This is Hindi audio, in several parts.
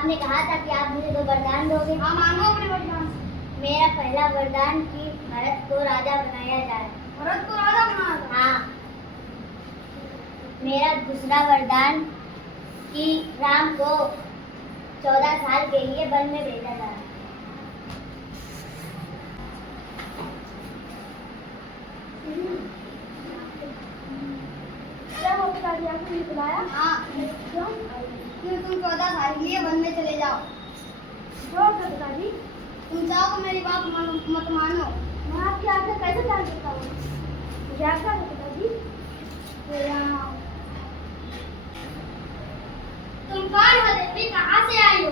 आपने कहा था कि आप मुझे 2 वरदान दोगे। हाँ, मांगो अपने वरदान। मेरा पहला वरदान कि भरत को राजा बनाया जाए। भरत को राजा बनाया? हाँ। मेरा दूसरा वरदान कि राम को 14 साल के लिए वन में भेजा जाए। क्या हो पिताजी, आपने मुझे बुलाया? हाँ। क्यों? क्यों तुम 14 साल के लिए वन में चले जाओ। क्यों पिताजी? तुम चाहो मेरी बात मत मानो। मैं आपकी आज्ञा कैसे टाल सकता हूँ? मुझे आज्ञा दो पिताजी। तुम कौन हो देवी, कहाँ से आई हो?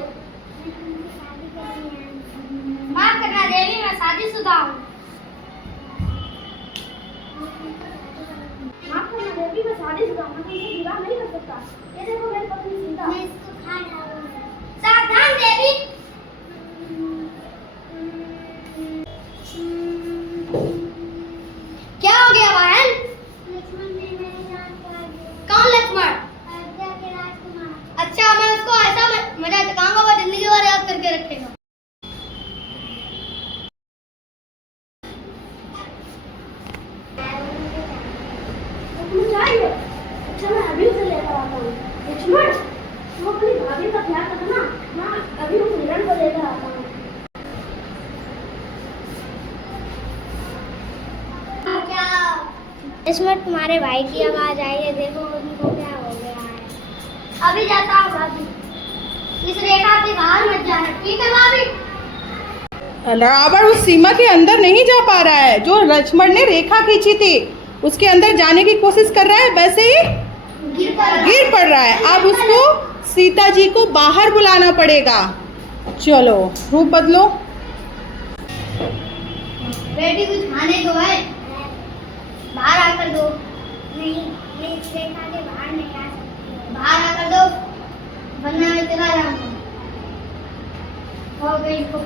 माफ करना देवी, मैं शादीशुदा हूँ। माफ करना देवी, मैं शादीशुदा हूँ, मैं तुमसे विवाह नहीं कर सकता। ये देखो मेरी पत्नी सीता। मैं इसको खा डालूंगा। सावधान देवी। क्या हो गया बहन? लक्ष्मण ने मेरी जान काट दी। कौन लक्ष्मण? अयोध्या के राजकुमार। अच्छा, मैं उसको ऐसा मजा चखाऊंगा वो जिंदगी भर याद करके रखेगा। अच्छा, मैं अभी उसे लेकर आता हूँ। लक्ष्मण, तुम अपनी भाभी का ख्याल रखना। मैं अभी उस हिरण को लेकर आता हूँ। लक्ष्मण, तुम्हारे भाई की आवाज आई है, देखो उनको क्या हो गया है। अभी जाता हूँ भाभी। इस रेखा के बाहर मत जाना, ठीक है भाभी? रावण उस सीमा के अंदर नहीं जा पा रहा है। जो लक्ष्मण ने रेखा खींची थी उसके अंदर जाने की कोशिश कर रहा है, वैसे ही गिर पड़ रहा है। अब उसको सीता जी को बाहर बुलाना पड़ेगा। चलो रूप बदलो। बेटी कुछ खाने को है? बाहर आकर दो। नहीं, मैं इस रेखा के बाहर नहीं आ सकती। बाहर आकर दो, वरना मैं चला जाऊंगा। हो गई को।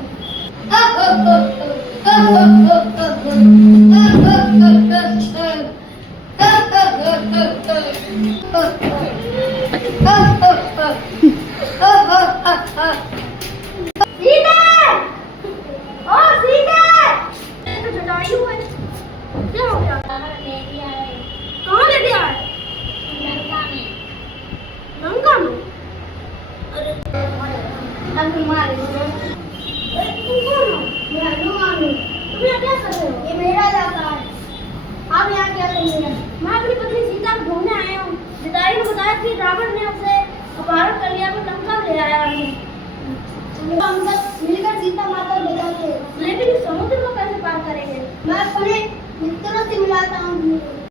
क्या हो गया? ले लिया है कहाँ ले दिया है? लंका में। लंका में? अब तुम्हारे अरे तुम कौन हो? मैं हनुमान हूँ। तुम यहाँ क्या कर रहे हो? ये मेरा इलाका है। आप यहाँ क्या कर रहे हैं? मैं अपनी पत्नी सीता को ढूंढने आया हूँ। पिताजी ने बताया कि रावण ने उसे अपहरण कर लिया, तो लंका ले आया हूँ। हम सब मिलकर सीता माता को बचाते हैं। लेकिन इस समुद्र को कैसे पार करेंगे? मैं अपने मित्रों से मिलाता हूँ।